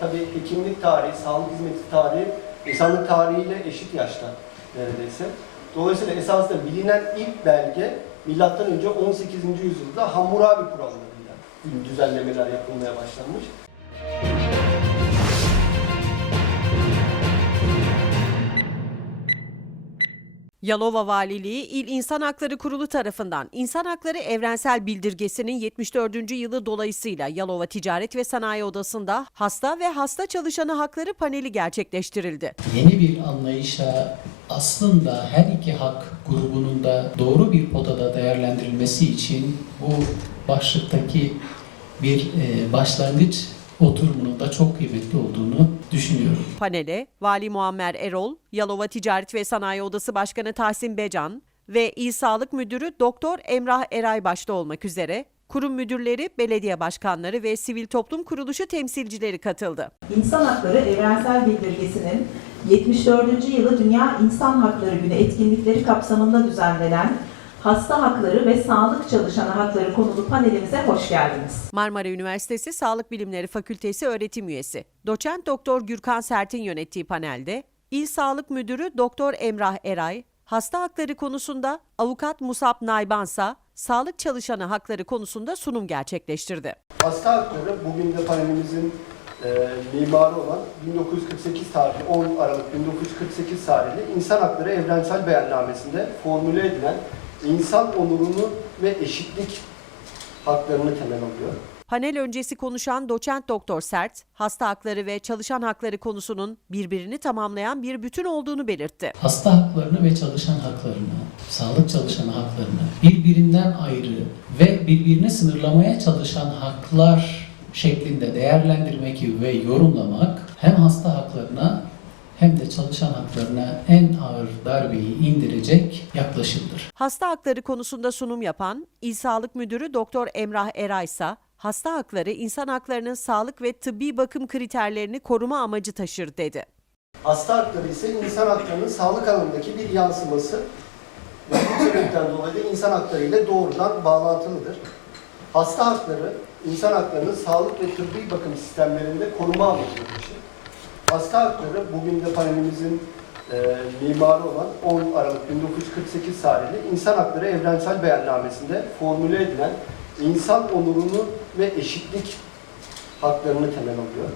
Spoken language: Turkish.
Tabii hekimlik tarihi, sağlık hizmeti tarihi insanlık tarihiyle eşit yaşta neredeyse. Dolayısıyla esasında bilinen ilk belge milattan önce 18. yüzyılda Hammurabi kurallarıyla düzenlemeler yapılmaya başlanmış. Yalova Valiliği İl İnsan Hakları Kurulu tarafından İnsan Hakları Evrensel Bildirgesi'nin 74. yılı dolayısıyla Yalova Ticaret ve Sanayi Odası'nda hasta ve hasta çalışanı hakları paneli gerçekleştirildi. yeni bir anlayışa aslında her iki hak grubunun da doğru bir potada değerlendirilmesi için bu başlıktaki bir e, başlangıç oturumunun da çok kıymetli olduğunu düşünüyorum. Panele Vali Muammer Erol, Yalova Ticaret ve Sanayi Odası Başkanı Tahsin Becan ve İl Sağlık Müdürü Doktor Emrah Eray başta olmak üzere kurum müdürleri, belediye başkanları ve sivil toplum kuruluşu temsilcileri katıldı. İnsan Hakları Evrensel Bildirgesi'nin 74. yılı Dünya İnsan Hakları Günü etkinlikleri kapsamında düzenlenen hasta hakları ve sağlık çalışanı hakları konulu panelimize hoş geldiniz. Marmara Üniversitesi Sağlık Bilimleri Fakültesi öğretim üyesi Doçent Doktor Gürkan Sert'in yönettiği panelde İl Sağlık Müdürü Doktor Emrah Eray, hasta hakları konusunda Avukat Musab Naybansa, sağlık çalışanı hakları konusunda sunum gerçekleştirdi. Hasta hakları bugün de panelimizin e, mimarı olan 1948 tarihli 10 Aralık 1948 tarihli İnsan Hakları Evrensel Beyannamesi'nde formüle edilen insan onurunu ve eşitlik haklarını temel alıyor. Panel öncesi konuşan doçent doktor Sert, hasta hakları ve çalışan hakları konusunun birbirini tamamlayan bir bütün olduğunu belirtti. Hasta haklarını ve çalışan haklarını, sağlık çalışanı haklarını birbirinden ayrı ve birbirini sınırlamaya çalışan haklar şeklinde değerlendirmek ve yorumlamak hem hasta haklarına hem de çalışan haklarına en ağır darbeyi indirecek yaklaşımdır. Hasta hakları konusunda sunum yapan İl Sağlık Müdürü Doktor Emrah Eray ise hasta hakları insan haklarının sağlık ve tıbbi bakım kriterlerini koruma amacı taşır dedi. Hasta hakları ise insan haklarının sağlık alanındaki bir yansıması ve bu sebepten dolayı da insan hakları ile doğrudan bağlantılıdır. Hasta hakları, insan haklarının sağlık ve tıbbi bakım sistemlerinde koruma amacını taşır. Hasta hakları bugün de panelimizin e, mimarı olan 10 Aralık 1948 tarihli İnsan Hakları Evrensel Beyannamesi'nde formüle edilen insan onurunu ve eşitlik haklarını temel alıyor.